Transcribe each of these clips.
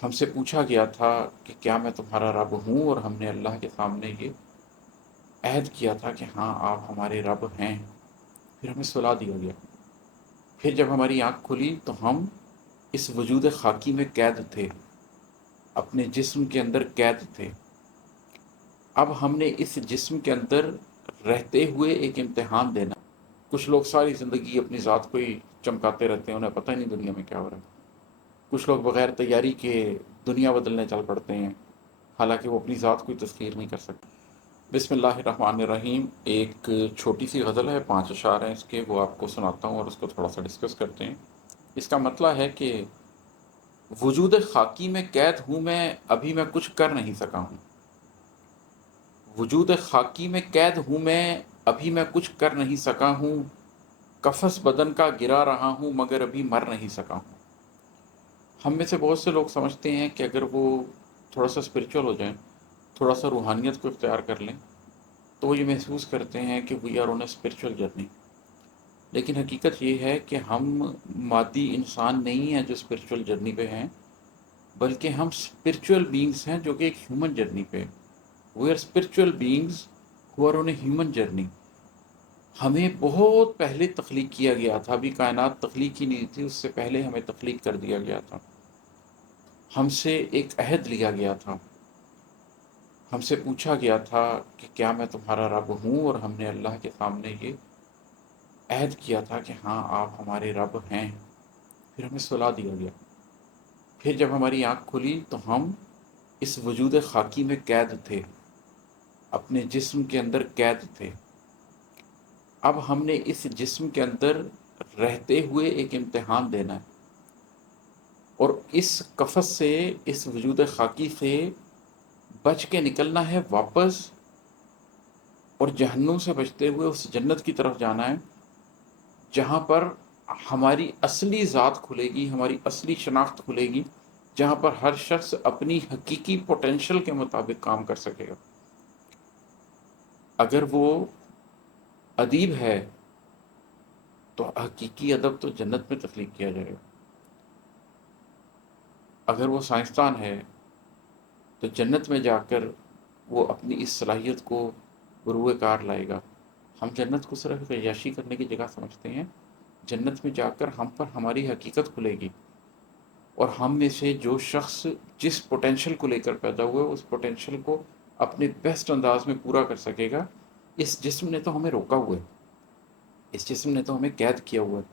ہم سے پوچھا گیا تھا کہ کیا میں تمہارا رب ہوں، اور ہم نے اللہ کے سامنے یہ عہد کیا تھا کہ ہاں آپ ہمارے رب ہیں۔ پھر ہمیں سلا دیا گیا۔ پھر جب ہماری آنکھ کھلی تو ہم اس وجود خاکی میں قید تھے، اپنے جسم کے اندر قید تھے۔ اب ہم نے اس جسم کے اندر رہتے ہوئے ایک امتحان دینا۔ کچھ لوگ ساری زندگی اپنی ذات کو ہی چمکاتے رہتے ہیں، انہیں پتہ ہی نہیں دنیا میں کیا ہو رہا ہے۔ کچھ لوگ بغیر تیاری کے دنیا بدلنے چل پڑتے ہیں، حالانکہ وہ اپنی ذات کوئی تسخیر نہیں کر سکتے۔ بسم اللہ الرحمن الرحیم۔ ایک چھوٹی سی غزل ہے، 5 اشعار ہیں اس کے، وہ آپ کو سناتا ہوں اور اس کو تھوڑا سا ڈسکس کرتے ہیں۔ اس کا مطلب ہے کہ وجود خاکی میں قید ہوں میں، ابھی میں کچھ کر نہیں سکا ہوں۔ وجود خاکی میں قید ہوں میں، ابھی میں کچھ کر نہیں سکا ہوں۔ قفس بدن کا گرا رہا ہوں مگر ابھی مر نہیں سکا ہوں۔ ہم میں سے بہت سے لوگ سمجھتے ہیں کہ اگر وہ تھوڑا سا اسپریچول ہو جائیں، تھوڑا سا روحانیت کو اختیار کر لیں، تو وہ یہ محسوس کرتے ہیں کہ we are on a spiritual journey. لیکن حقیقت یہ ہے کہ ہم مادی انسان نہیں ہیں جو اسپریچول جرنی پہ ہیں، بلکہ ہم اسپریچول بینگس ہیں جو کہ ایک ہیومن جرنی پہ۔ We are spiritual beings who are on a human journey. ہمیں بہت پہلے تخلیق کیا گیا تھا، ابھی کائنات تخلیق ہی نہیں تھی، اس سے پہلے ہمیں تخلیق کر دیا گیا تھا۔ ہم سے ایک عہد لیا گیا تھا، ہم سے پوچھا گیا تھا کہ کیا میں تمہارا رب ہوں، اور ہم نے اللہ کے سامنے یہ عہد کیا تھا کہ ہاں آپ ہمارے رب ہیں۔ پھر ہمیں سلا دیا گیا۔ پھر جب ہماری آنکھ کھلی تو ہم اس وجود خاکی میں قید تھے، اپنے جسم کے اندر قید تھے۔ اب ہم نے اس جسم کے اندر رہتے ہوئے ایک امتحان دینا ہے، اور اس قفس سے، اس وجود خاکی سے بچ کے نکلنا ہے واپس، اور جہنم سے بچتے ہوئے اس جنت کی طرف جانا ہے جہاں پر ہماری اصلی ذات کھلے گی، ہماری اصلی شناخت کھلے گی، جہاں پر ہر شخص اپنی حقیقی پوٹینشل کے مطابق کام کر سکے گا۔ اگر وہ ادیب ہے تو حقیقی ادب تو جنت میں تخلیق کیا جائے گا۔ اگر وہ سائنسدان ہے تو جنت میں جا کر وہ اپنی اس صلاحیت کو بروئے کار لائے گا۔ ہم جنت کو صرف عیاشی کرنے کی جگہ سمجھتے ہیں۔ جنت میں جا کر ہم پر ہماری حقیقت کھلے گی، اور ہم میں سے جو شخص جس پوٹینشل کو لے کر پیدا ہوئے اس پوٹینشل کو اپنے بیسٹ انداز میں پورا کر سکے گا۔ اس جسم نے تو ہمیں روکا ہوا ہے، اس جسم نے تو ہمیں قید کیا ہوا ہے،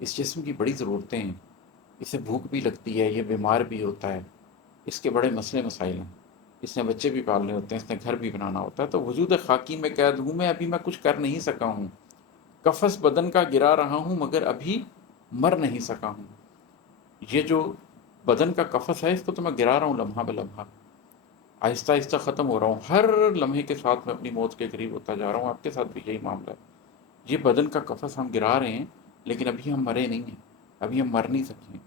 اس جسم کی بڑی ضرورتیں ہیں، اسے بھوک بھی لگتی ہے، یہ بیمار بھی ہوتا ہے، اس کے بڑے مسئلے مسائل ہیں، اس نے بچے بھی پالنے ہوتے ہیں، اس نے گھر بھی بنانا ہوتا ہے۔ تو وجود خاکی میں قید ہوں میں، ابھی میں کچھ کر نہیں سکا ہوں۔ قفس بدن کا گرا رہا ہوں مگر ابھی مر نہیں سکا ہوں۔ یہ جو بدن کا قفس ہے، اس کو تو میں گرا رہا ہوں لمحہ بلمحہ، آہستہ آہستہ ختم ہو رہا ہوں۔ ہر لمحے کے ساتھ میں اپنی موت کے قریب ہوتا جا رہا ہوں۔ آپ کے ساتھ بھی یہی معاملہ ہے۔ یہ بدن کا قفس ہم گرا رہے ہیں، لیکن ابھی ہم مرے نہیں ہیں، ابھی ہم مر نہیں سکے ہیں۔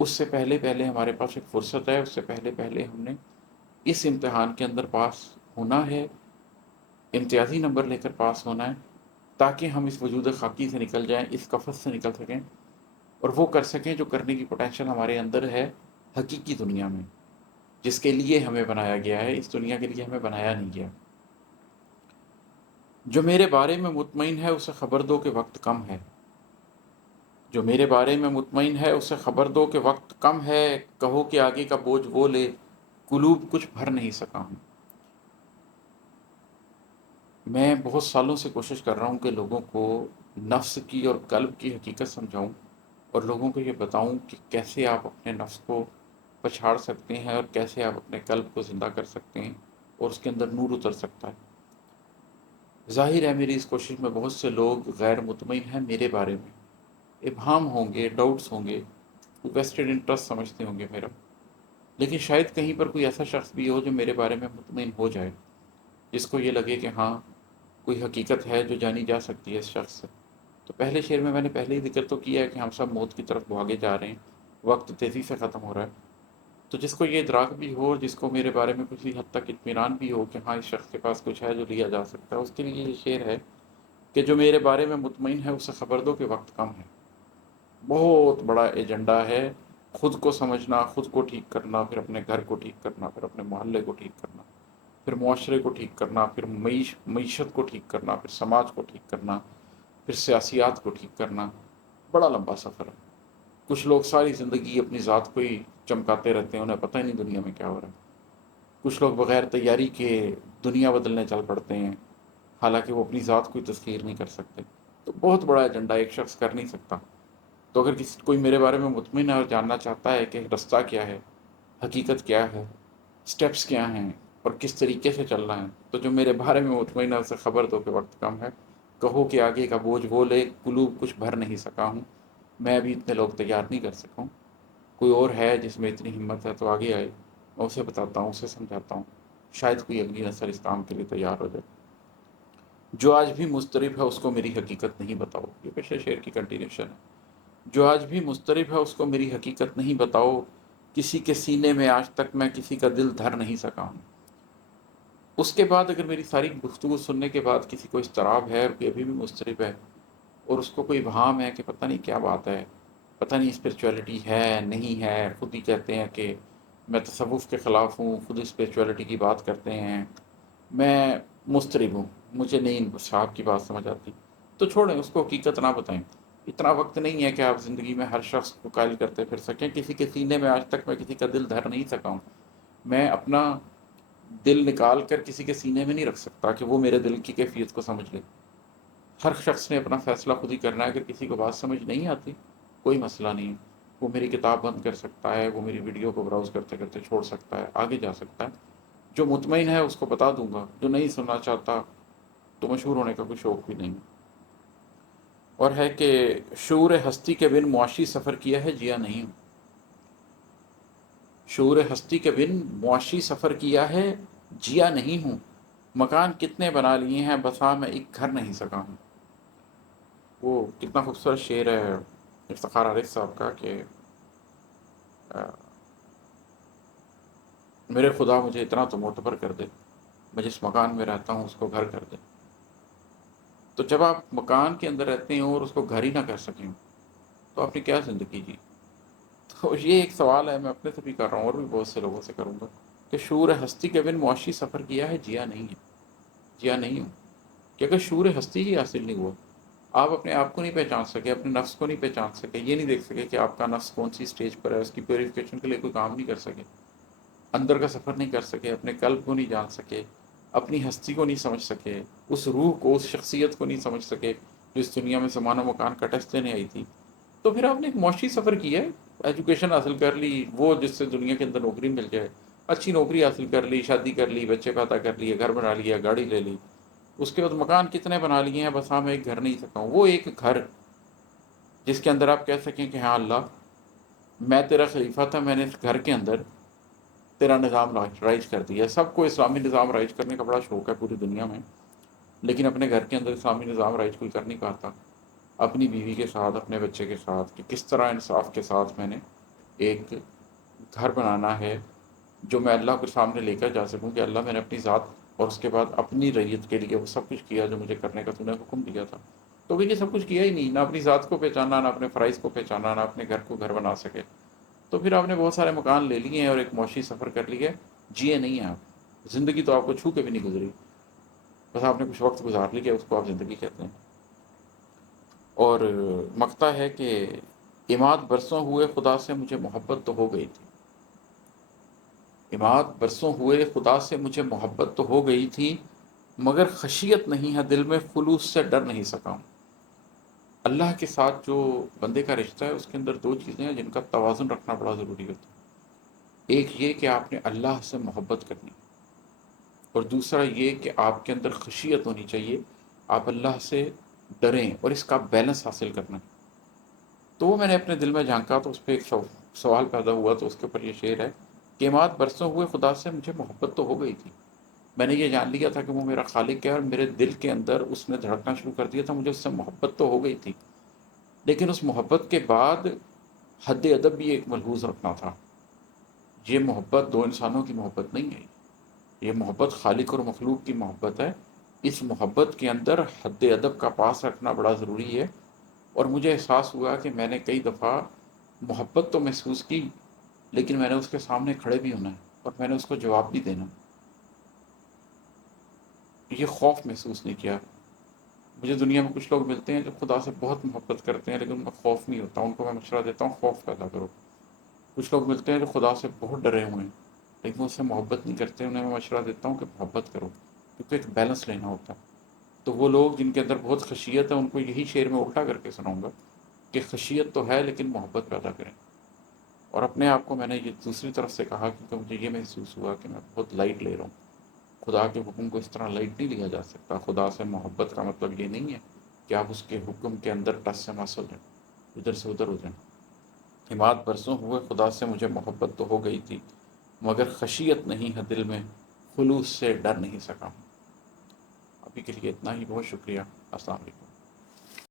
اس سے پہلے پہلے ہمارے پاس ایک فرصت ہے، اس سے پہلے پہلے ہم نے اس امتحان کے اندر پاس ہونا ہے، امتیازی نمبر لے کر پاس ہونا ہے، تاکہ ہم اس وجود خاکی سے نکل جائیں، اس قفس سے نکل سکیں، اور وہ کر سکیں جو کرنے کی پوٹینشل ہمارے اندر ہے حقیقی دنیا میں، جس کے لیے ہمیں بنایا گیا ہے۔ اس دنیا کے لیے ہمیں بنایا نہیں گیا۔ جو میرے بارے میں مطمئن ہے اسے خبر دو کہ وقت کم ہے۔ جو میرے بارے میں مطمئن ہے اسے خبر دو کہ وقت کم ہے، کہو کہ آگے کا بوجھ وہ لے، قلوب کچھ بھر نہیں سکا ہوں۔ میں بہت سالوں سے کوشش کر رہا ہوں کہ لوگوں کو نفس کی اور قلب کی حقیقت سمجھاؤں، اور لوگوں کو یہ بتاؤں کہ کیسے آپ اپنے نفس کو پچھاڑ سکتے ہیں، اور کیسے آپ اپنے قلب کو زندہ کر سکتے ہیں، اور اس کے اندر نور اتر سکتا ہے۔ ظاہر ہے میری اس کوشش میں بہت سے لوگ غیر مطمئن ہیں میرے بارے میں، ابہام ہوں گے، ڈاؤٹس ہوں گے، ویسٹڈ انٹرسٹ سمجھتے ہوں گے میرا۔ لیکن شاید کہیں پر کوئی ایسا شخص بھی ہو جو میرے بارے میں مطمئن ہو جائے، جس کو یہ لگے کہ ہاں کوئی حقیقت ہے جو جانی جا سکتی ہے اس شخص سے۔ تو پہلے شعر میں نے پہلے ہی ذکر تو کیا ہے کہ ہم سب موت کی طرف بھاگے جا رہے ہیں، وقت تیزی سے ختم ہو رہا ہے۔ تو جس کو یہ ادراک بھی ہو، جس کو میرے بارے میں کسی حد تک اطمینان بھی ہو کہ ہاں اس شخص کے پاس کچھ ہے جو لیا جا سکتا ہے، اس کے لیے یہ شعر ہے کہ جو میرے بارے میں مطمئن ہے اسے خبر دو کہ وقت کم ہے۔ بہت بڑا ایجنڈا ہے خود کو سمجھنا، خود کو ٹھیک کرنا، پھر اپنے گھر کو ٹھیک کرنا، پھر اپنے محلے کو ٹھیک کرنا، پھر معاشرے کو ٹھیک کرنا، پھر معیشت کو ٹھیک کرنا، پھر سماج کو ٹھیک کرنا، پھر سیاسیات کو ٹھیک کرنا، بڑا لمبا سفر ہے۔ کچھ لوگ ساری زندگی اپنی ذات کو ہی چمکاتے رہتے ہیں، انہیں پتہ ہی نہیں دنیا میں کیا ہو رہا ہے۔ کچھ لوگ بغیر تیاری کے دنیا بدلنے چل پڑتے ہیں، حالانکہ وہ اپنی ذات کوئی تسخیر نہیں کر سکتے۔ تو بہت بڑا ایجنڈا ایک شخص کر نہیں سکتا۔ تو اگر کوئی میرے بارے میں مطمئن ہے اور جاننا چاہتا ہے کہ رستہ کیا ہے، حقیقت کیا ہے، سٹیپس کیا ہیں اور کس طریقے سے چلنا ہے، تو جو میرے بارے میں مطمئن ہے اسے خبر دو کہ وقت کم ہے۔ کہو کہ آگے کا بوجھ وہ لے، قلوب کچھ بھر نہیں سکا ہوں، میں ابھی اتنے لوگ تیار نہیں کر سکا ہوں۔ کوئی اور ہے جس میں اتنی ہمت ہے تو آگے آئے، میں اسے بتاتا ہوں، اسے سمجھاتا ہوں، شاید کوئی اگلی نسل اس کام کے لیے تیار ہو جائے۔ جو آج بھی مضطرب ہے اس کو میری حقیقت نہیں بتاؤ، یہ پچھلے شعر کی کنٹینیوشن ہے۔ جو آج بھی مضطرب ہے اس کو میری حقیقت نہیں بتاؤ، کسی کے سینے میں آج تک میں کسی کا دل دھر نہیں سکا ہوں۔ اس کے بعد اگر میری ساری گفتگو سننے کے بعد کسی کو اضطراب ہے اور کوئی ابھی بھی مضطرب ہے اور اس کو کوئی وہام ہے کہ پتہ نہیں کیا بات ہے، پتہ نہیں اسپرچویلٹی ہے نہیں ہے، خود ہی کہتے ہیں کہ میں تصوف کے خلاف ہوں، خود اسپرچویلٹی کی بات کرتے ہیں، میں مضطرب ہوں، مجھے نہیں صاحب کی بات سمجھ آتی، تو چھوڑیں، اس کو حقیقت نہ بتائیں۔ اتنا وقت نہیں ہے کہ آپ زندگی میں ہر شخص کو قائل کرتے پھر سکیں کسی کے سینے میں آج تک میں کسی کا دل دھر نہیں سکا ہوں۔ میں اپنا دل نکال کر کسی کے سینے میں نہیں رکھ سکتا کہ وہ میرے دل کی کیفیت کو سمجھ لے۔ ہر شخص نے اپنا فیصلہ خود ہی کرنا ہے۔ اگر کسی کو بات سمجھ نہیں آتی کوئی مسئلہ نہیں، وہ میری کتاب بند کر سکتا ہے، وہ میری ویڈیو کو براؤز کرتے کرتے چھوڑ سکتا ہے، آگے جا سکتا ہے۔ جو مطمئن ہے اس کو بتا دوں گا، جو نہیں سننا چاہتا تو مشہور ہونے کا کوئی شوق بھی نہیں۔ اور ہے کہ شعور ہستی کے بن معاشی سفر کیا ہے، جیا نہیں ہوں۔ شعور ہستی کے بن معاشی سفر کیا ہے، جیا نہیں ہوں۔ مکان کتنے بنا لیے ہیں، بسا میں ایک گھر نہیں سکا ہوں۔ وہ کتنا خوبصورت شعر ہے افتخار عارف صاحب کا کہ میرے خدا مجھے اتنا تو معتبر کر دے، میں جس مکان میں رہتا ہوں اس کو گھر کر دے۔ تو جب آپ مکان کے اندر رہتے ہیں اور اس کو گھر ہی نہ کر سکیں تو آپ نے کیا زندگی جی؟ تو یہ ایک سوال ہے، میں اپنے سے بھی کر رہا ہوں اور بھی بہت سے لوگوں سے کروں گا کہ شعور ہستی کے بن معاشی سفر کیا ہے، جیا نہیں ہے، جیا نہیں ہوں۔ کہ اگر شعور ہستی ہی حاصل نہیں ہوا، آپ اپنے آپ کو نہیں پہچان سکے، اپنے نفس کو نہیں پہچان سکے، یہ نہیں دیکھ سکے کہ آپ کا نفس کون سی سٹیج پر ہے، اس کی پیوریفیکیشن کے لیے کوئی کام نہیں کر سکے، اندر کا سفر نہیں کر سکے، اپنے قلب کو نہیں جان سکے، اپنی ہستی کو نہیں سمجھ سکے، اس روح کو، اس شخصیت کو نہیں سمجھ سکے جو اس دنیا میں زمان و مکان کا ٹیسٹ دینے آئی تھی، تو پھر آپ نے ایک معاشی سفر کیا ہے۔ ایجوکیشن حاصل کر لی، وہ جس سے دنیا کے اندر نوکری مل جائے، اچھی نوکری حاصل کر لی، شادی کر لی، بچے پیدا کر لیے، گھر بنا لیا، گاڑی لے لی، اس کے بعد مکان کتنے بنا لیے ہیں، بس ہاں میں ایک گھر نہیں سکا ہوں۔ وہ ایک گھر جس کے اندر آپ کہہ سکیں کہ ہاں اللہ، میں تیرا خلیفہ تھا، میں نے اس گھر کے اندر تیرا نظام رائج کر دیا۔ سب کو اسلامی نظام رائج کرنے کا بڑا شوق ہے پوری دنیا میں، لیکن اپنے گھر کے اندر اسلامی نظام رائج کوئی کر نہیں پاتا، اپنی بیوی کے ساتھ، اپنے بچے کے ساتھ، کہ کس طرح انصاف کے ساتھ میں نے ایک گھر بنانا ہے جو میں اللہ کے سامنے لے کر جا سکوں کہ اللہ میں نے اپنی ذات اور اس کے بعد اپنی ریت کے لیے وہ سب کچھ کیا جو مجھے کرنے کا تو نے حکم دیا تھا۔ تو بھی یہ سب کچھ کیا ہی نہیں، نہ اپنی ذات کو پہچانا، نہ اپنے فرائض کو پہچانا، نہ اپنے گھر کو گھر بنا سکے۔ تو پھر آپ نے بہت سارے مکان لے لیے ہیں اور ایک معاشی سفر کر لیا ہے، جیے نہیں ہیں آپ، زندگی تو آپ کو چھو کے بھی نہیں گزری، بس آپ نے کچھ وقت گزار لیا، اس کو آپ زندگی کہتے ہیں۔ اور مقطع ہے کہ عماد برسوں ہوئے خدا سے مجھے محبت تو ہو گئی تھی، عماد برسوں ہوئے خدا سے مجھے محبت تو ہو گئی تھی، مگر خشیت نہیں ہے دل میں، خلوص سے ڈر نہیں سکا ہوں۔ اللہ کے ساتھ جو بندے کا رشتہ ہے اس کے اندر دو چیزیں ہیں جن کا توازن رکھنا بڑا ضروری ہوتا ہے۔ ایک یہ کہ آپ نے اللہ سے محبت کرنی، اور دوسرا یہ کہ آپ کے اندر خشیت ہونی چاہیے، آپ اللہ سے ڈریں اور اس کا بیلنس حاصل کرنا۔ تو وہ میں نے اپنے دل میں جھانکا تو اس پہ ایک سوال پیدا ہوا، تو اس کے اوپر یہ شعر ہے کہ عماد برسوں ہوئے خدا سے مجھے محبت تو ہو گئی تھی، میں نے یہ جان لیا تھا کہ وہ میرا خالق ہے اور میرے دل کے اندر اس نے دھڑکنا شروع کر دیا تھا، مجھے اس سے محبت تو ہو گئی تھی، لیکن اس محبت کے بعد حد ادب بھی ایک ملحوظ رکھنا تھا۔ یہ محبت دو انسانوں کی محبت نہیں ہے، یہ محبت خالق اور مخلوق کی محبت ہے۔ اس محبت کے اندر حد ادب کا پاس رکھنا بڑا ضروری ہے۔ اور مجھے احساس ہوا کہ میں نے کئی دفعہ محبت تو محسوس کی، لیکن میں نے اس کے سامنے کھڑے بھی ہونا ہے اور میں نے اس کو جواب بھی دینا۔ یہ خوف محسوس نہیں کیا۔ مجھے دنیا میں کچھ لوگ ملتے ہیں جو خدا سے بہت محبت کرتے ہیں لیکن ان میں خوف نہیں ہوتا، ان کو میں مشورہ دیتا ہوں خوف پیدا کرو۔ کچھ لوگ ملتے ہیں جو خدا سے بہت ڈرے ہوئے ہیں لیکن اس سے محبت نہیں کرتے، انہیں میں مشورہ دیتا ہوں کہ محبت کرو، کیونکہ ایک بیلنس لینا ہوتا ہے۔ تو وہ لوگ جن کے اندر بہت خشیت ہے ان کو یہی شعر میں الٹا کر کے سناؤں گا کہ خشیت تو ہے لیکن محبت پیدا کریں۔ اور اپنے آپ کو میں نے یہ دوسری طرف سے کہا کیونکہ مجھے یہ محسوس ہوا کہ میں بہت لائٹ لے رہا ہوں۔ خدا کے حکم کو اس طرح لائٹ نہیں لیا جا سکتا۔ خدا سے محبت کا مطلب یہ نہیں ہے کہ آپ اس کے حکم کے اندر ٹس سے مس ہو جائیں، ادھر سے ادھر ہو جائیں۔ حماد برسوں ہوئے خدا سے مجھے محبت تو ہو گئی تھی، مگر خشیت نہیں ہے دل میں، خلوص سے ڈر نہیں سکا ہوں۔ ابھی کے لیے اتنا ہی، بہت شکریہ، السلام علیکم۔